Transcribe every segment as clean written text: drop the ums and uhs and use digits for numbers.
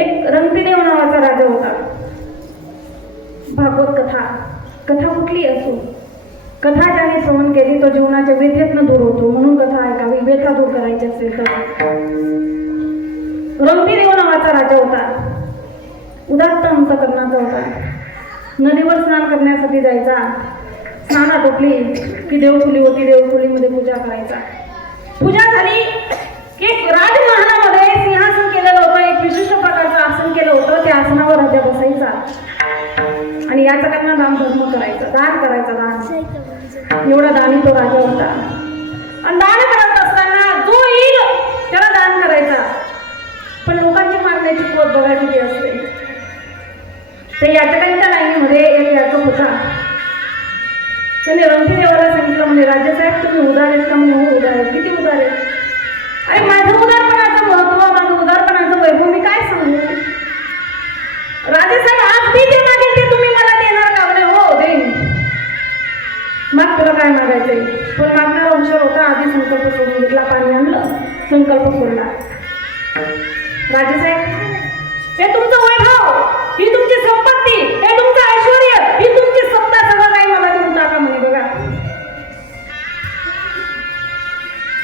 एक रंगदेव नावाचा राजा होता. भागवत कथा कुठली असो, कथा ज्याने श्रवण केली तो जीवनाच्या व्यथेतनं दूर होतो. म्हणून कथा ऐकावी, व्यथा दूर करायची असेल तर. रंगदेव नावाचा राजा होता. उदात्त अंतकरणाचा होता. नदीवर स्नान करण्यासाठी जायचा. स्नानात उठली की देवखुली होती, देवखुलीमध्ये पूजा करायचा. पूजा झाली की राजमहालामध्ये सिंहासन केलेलं होतं, एक विशिष्ट प्रकारचं आसन केलं होतं. त्या आसनावर राजा बसायचा आणि याचकांना दान धर्म करायचा, दान करायचा. दान, एवढा दानी तो राजा होता. आणि दान करत असताना जो येईल त्याला दान करायचा. पण लोकांची मागण्याची पोत बघा किती असते. ते याचकांच्या लाईनीमध्ये एक याचक होता. त्याने रंगदेवाला सांगितलं, म्हणजे राजेसाहेब तुम्ही उदार आहेत का? म्हणे हो उदार आहे. किती उदार आहे? अरे माझं उदारपणाचं महत्व, माझं उदारपणाचं वैभव मी काय सांगू? राजेसाहेब आज मी जे मागेल ते तुम्ही मला देणार का? म्हणे हो देईन. मग तुला काय मागायचंय? पण मागणारा हुशार होता. आधी संकल्प सोडून घेतला, पाणी आणलं, संकल्प सोडला. राजेसाहेब हे तुमचं वैभव, ही तुमची संपत्ती, हे तुमचं ऐश्वर्य, ही तुमची सत्ता, सगळं काही मला देऊन टाका म्हणे. बघा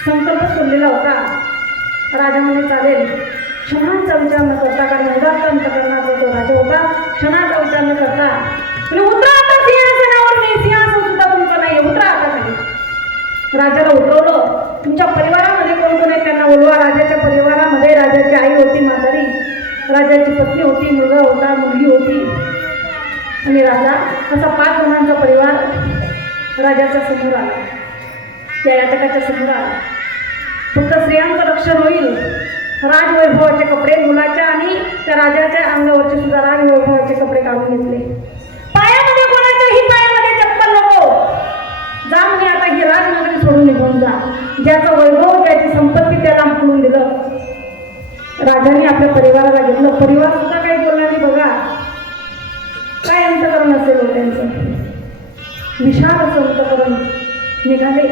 संकल्प सोडलेला होता. राजा म्हणे चालेल. क्षणाचा विचार न करता, कारण उदात्त अंतकरणाचा तो राजा होता. क्षणाचा विचार न करता उतरा आता सिंहासनावर. नाही, सिंहासन सुद्धा तुमचं नाही, उतरा आता खाली. राजाला उतरवलं. तुमच्या परिवारामध्ये कोण कोण आहे त्यांना बोलवा. राजाच्या परिवारामध्ये राजाची आई होती म्हातारी, राजाची पत्नी होती, मुलगा होता, मुलगी होती आणि राजा. असा 5 जणांचा परिवार राजाच्या समोर आला, त्या याचकाच्या समोर आला. फक्त स्त्रियांचं रक्षण होईल. राजवैभवाचे कपडे मुलाच्या आणि त्या राजाच्या अंगावरचे सुद्धा राजवैभवाचे कपडे काढून घेतले. पायामध्ये कोणाच्याही पायामध्ये चप्पल नको. जा म्हणे आता ही राजनगरी सोडून निघून जा. ज्याचं वैभव, ज्याची संपत्ती त्याला हाकलून दिलं. राजाने आपल्या परिवाराला घेतलं. परिवार सुद्धा काही बोलला नाही. बघा काय अंतकरण असेल त्यांचं, विशाल असं अंतकरण. निघाले,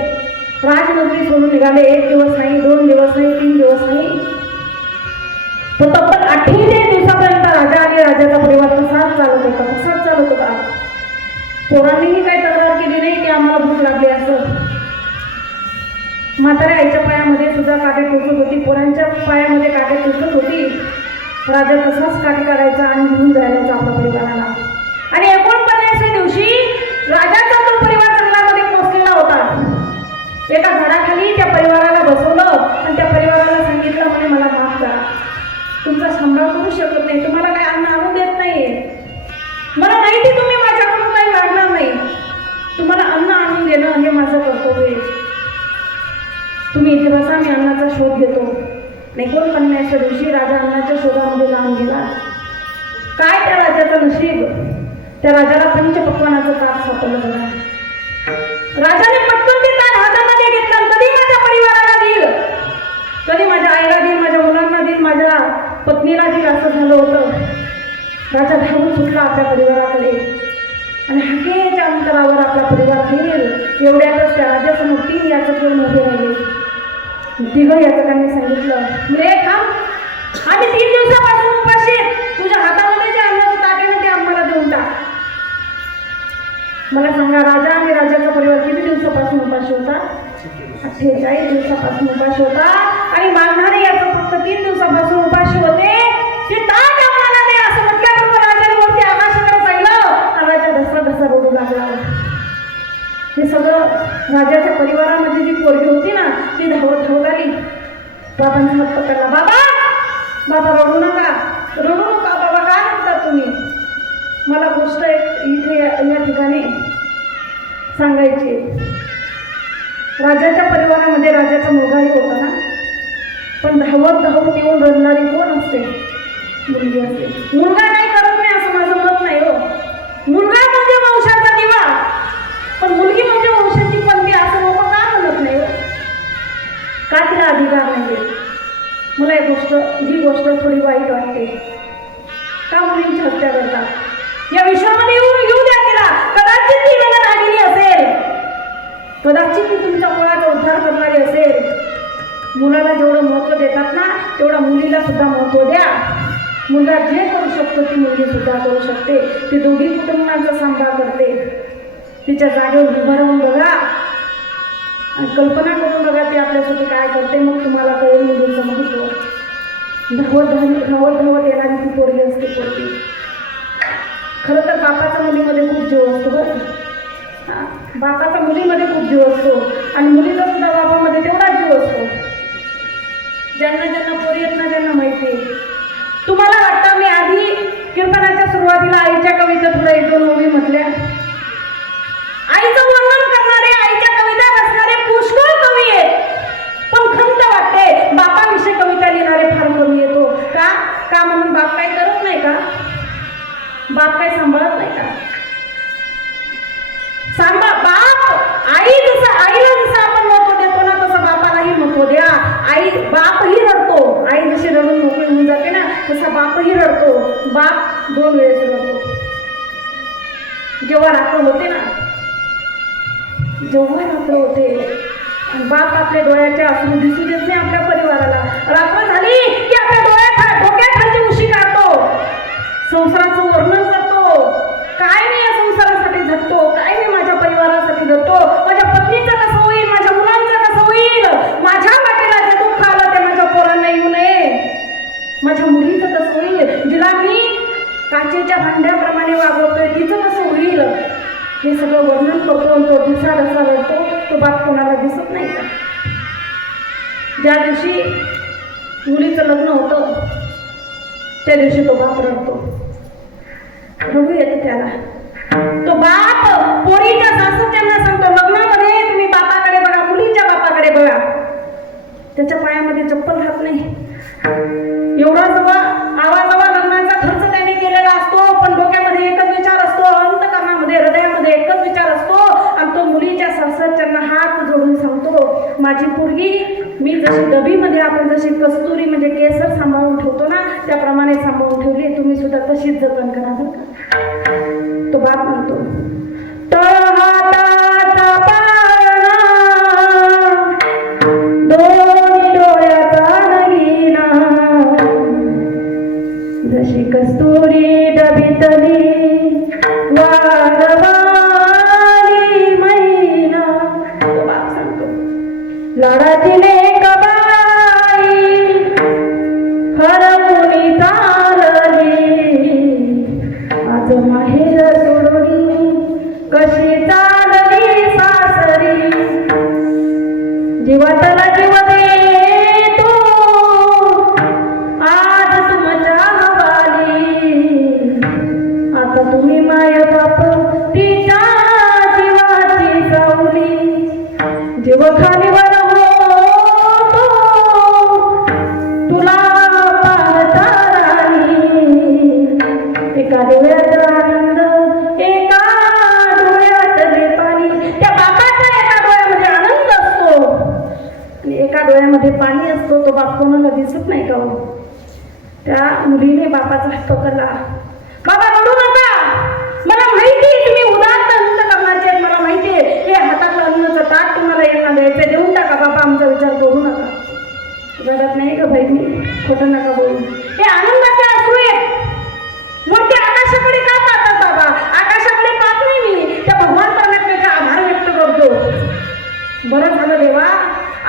राजनगरी सोडून निघाले. 1 दिवस नाही, 2 दिवस नाही, 3 दिवस नाही, तो तब्बल 38 दिवसापर्यंत राजा आणि राजाचा परिवार तसाच चालत होता. पोरांनीही काही तक्रार केली नाही की आम्हाला भूक लागली असं. म्हाताऱ्या आईच्या पायामध्ये सुद्धा काटे टोचत होती, पोरांच्या पायामध्ये काटे टोचत होती. राजा तसाच काटे काढायचा आणि घेऊन जायचा आपल्या परिवाराला. आणि 49व्या दिवशी राजाचा तो परिवार जंगलामध्ये पोहोचलेला होता. एका झाडाखाली त्या परिवाराला बसवलं आणि त्या परिवाराला सांगितलं, म्हणे मला माफ करा, तुमचा सांभाळ करू शकत नाही, तुम्हाला काय अन्न आणून देत नाहीये, मला माहिती तुम्ही माझ्याकडून काही मागणार नाही, तुम्हाला अन्न आणून देणं हे माझं कर्तव्य आहे. तुम्ही इथे बसा, मी अन्नाचा शोध घेतो. 49व्या दिवशी राजा अन्नाच्या शोधामध्ये लावून गेला. काय त्या राजाचं नशीब, त्या राजाला पंचपक्वानाचं ताक सापडलं. बघा राजाने पटकन ते ताट हातामध्ये घेतलं. कधी माझ्या परिवाराला देईल, कधी माझ्या आईला देईल, माझ्या मुलांना देईल, माझ्या पत्नीला देईल, असं झालं होतं. राजा धावून सुटला आपल्या परिवाराकडे आणि हाकेच्या अंतरावर आपला परिवार घेईल. एवढ्यातच त्या राजासमोर 3 याचक येऊन उभे राहिले. 3 याचकांनी सांगितलं, रे थांब, आम्ही 3 दिवसापासून उपाशी, तुझ्या हातामध्ये जे अन्नाचं ताट आहे ना ते आम्हाला देऊन टाक. मला सांगा, राजा आणि राजाचा परिवार किती दिवसापासून उपाशी होता? 48 दिवसापासून उपाशी होता. आणि मागणारे याचं फक्त 3 दिवसापासून उपाशी होते. ते ताट आम्हाला नाही असं म्हटल्याबरोबर राजाने वरती आकाशाकडे पाहिलं आणि राजा धसा रडू लागला. हे सगळं राजाच्या परिवारामध्ये जी पोरगी होती ना ती धावत आली. बाबांचा हात पकडला. बाबा रडू नका बाबा, काय म्हणतात तुम्ही? मला गोष्ट इथे या ठिकाणी सांगायची. राजाच्या परिवारामध्ये राजाचा मुलगाही होता ना, पण धावत येऊन रडणारी कोण असते? मुलगी असते. मुलगा काही करत नाही असं माझं मत नाही हो. मुलगा म्हणजे वंशाचा दिवा, पण मुलगी म्हणजे वंशाची पंथी असं लोक का म्हणत नाही हो? का तिला अधिकार नाही? मला ही गोष्ट थोडी वाईट वाटते. का मुलींची हत्या करतात? या विश्वामध्ये येऊ द्या तिला. कदाचित ती रागिणी असेल, कदाचित ती तुमच्या मुलाचा उद्धार करणारी असेल, मुलाला जेवढं महत्त्व देतात ना तेवढं मुलीला सुद्धा महत्त्व द्या. मुलगा जे करू शकतो ती मुलगी सुद्धा करू शकते. ती दोघी कुटुंबांचा सांभाळ करते. तिच्या जागेवर उभं राहून बघा आणि कल्पना करून बघा ती आपल्यासाठी काय करते. मग तुम्हाला कळेल मुलीचं महत्त्व. धावत येणारी ती पोरगी असते पोरगी. खरं तर बापाचा मुलीमध्ये खूप जीव असतो बरं. बापाचा मुलीमध्ये खूप जीव असतो आणि मुलीचा सुद्धा बापामध्ये तेवढाच जीव असतो. ज्यांना ज्यांना पोरी येत ना त्यांना माहिती आहे. तुम्हाला वाटतं मी आधी कीर्तनाच्या सुरुवातीला आईच्या कविता थोडं एक दोन ओवी म्हटल्या. आईचं वर्णन करणारे आईच्या कविता रचणारे पुष्कळ कवी आहेत. पण खंत वाटते बापाविषयी कविता लिहिणारे फार कमी येतो. का म्हणून बाप काय करत नाही का? बाप काय सांभाळत नाही का? बाप आईला जसं आपण महत्व देतो ना तसं बापालाही महत्व द्या. बापही रडतो. आई जशी रडून मोकळी होऊन जाते ना तसा बापही रडतो. बाप 2 वेळेस रडतो. जेव्हा रात्र होते ना बाप आपल्या डोळ्याच्या असून दिसू देत नाही आपल्या परिवाराला. रात्र झाली की आपल्या डोक्याखाली उशी काढतो. संसाराचं वर्णन करतो. काय मी या संसारासाठी झटतो, काय मी माझ्या परिवारासाठी झटतो, माझ्या पत्नीचं कसं होईल, माझ्या मुलांचं कसं होईल, माझ्या वाटेला जे दुःख आलं ते माझ्या पोरांना येऊ नये, माझ्या मुलीचं कसं होईल, जिला मी काचेच्या भांड्याप्रमाणे वागवतोय तिचं कसं होईल, हे सगळं वर्णन करतो. तो ढसा रडतो. तो बाप कोणाला दिसत नाही का? ज्या दिवशी मुलीचं लग्न होतं त्या दिवशी तो बाप रडतो. रडू येतं त्याला. तो बाप पोरीच्या सासूच्यांना सांगतो लग्नामध्ये तुम्ही बापाकडे बघा, मुलीच्या बापाकडे बघा. त्याच्या पायामध्ये चप्पल घात नाही. एवढा आवाजावा लग्नाचा खर्च त्याने केलेला असतो. पण डोक्यामध्ये एकच विचार असतो, अंतकरणामध्ये हृदयामध्ये एकच विचार असतो. आणि तो मुलीच्या सासरच्यांना हात जोडून सांगतो माझी पोरगी मी जशी डबीमध्ये आपण जशी कस्तुरी म्हणजे केसर सांभाळून ठेवतो ना त्याप्रमाणे सांभाळून ठेवली. तुम्ही सुद्धा तशीच जतन करा बरं का. तो बाप म्हणतो हाताचा पाळणा दोन्ही डोळ्याचा नगीना जशी कस्तुरी डबीतली वागवाली मैना. तो बाप सांगतो लाडाची लेक बाई हरमुनी चालली आज माहेर सोडून कशी चालली सासरी. जीवातला जीव देतो आज तुमच्या हवाली. आता तुम्ही माय बाप तिच्या जीवाची सावली. जीव खालीवर होतो तुला पाहता एका डोळ्यात आनंद एका डोळ्यातले पाणी. त्या बापाच्या एका डोळ्यामध्ये आनंद असतो आणि एका डोळ्यामध्ये पाणी असतो. तो बाप कोणाला दिसत नाही का? त्या मुलीने बापाचा हात पकडला. बाबा रडू नका, मला माहिती तुम्ही उदात्त अंतकरणाचे आहेत, मला माहिती आहे. हे हातातलं अन्नाचं ताट तुम्हाला यांना द्यायचं, देऊन टाका बाबा, आमचा विचार करू नका. रडत नाही का बाई मी? खोटं नका बोलू. हे आनंदाचे अश्रू आहेत. वरती आकाशाकडे का पाहतात बाबा? आकाशाकडे पाहत नाही मी, त्या भगवान परमेश्वराचा आभार व्यक्त करतो. बरं झालं देवा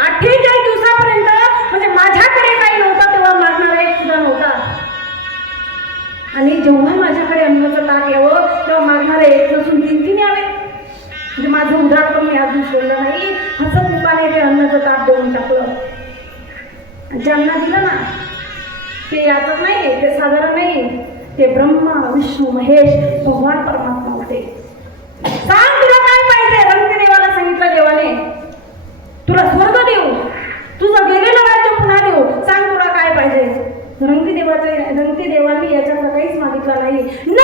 48 दिवसापर्यंत म्हणजे माझ्याकडे काही नव्हतं तेव्हा मागणारा एक सुद्धा नव्हता. आणि जेव्हा माझ्याकडे अन्नाचं ताट यावं तेव्हा मागणारे एक नसून 3 यावे. म्हणजे माझं उदार पण मी अजून सोडलं नाही. हसत मुखाने ते अन्नाचं ताट देऊन टाकलं. ज्यांना दिलं ना ते याचत नाही, ते साधारण नाही, ते ब्रह्मा विष्णू महेश भगवान परमात्मा होते. सांग तुला काय पाहिजे? रंगदेवाला सांगितलं देवाने तुला स्वर्ग देऊ, तुझं गेलेलं राज्य पुन्हा देऊ, सांग तुला काय पाहिजे. रंगदेवाने याच्यातलं काहीच मागितलं नाही. न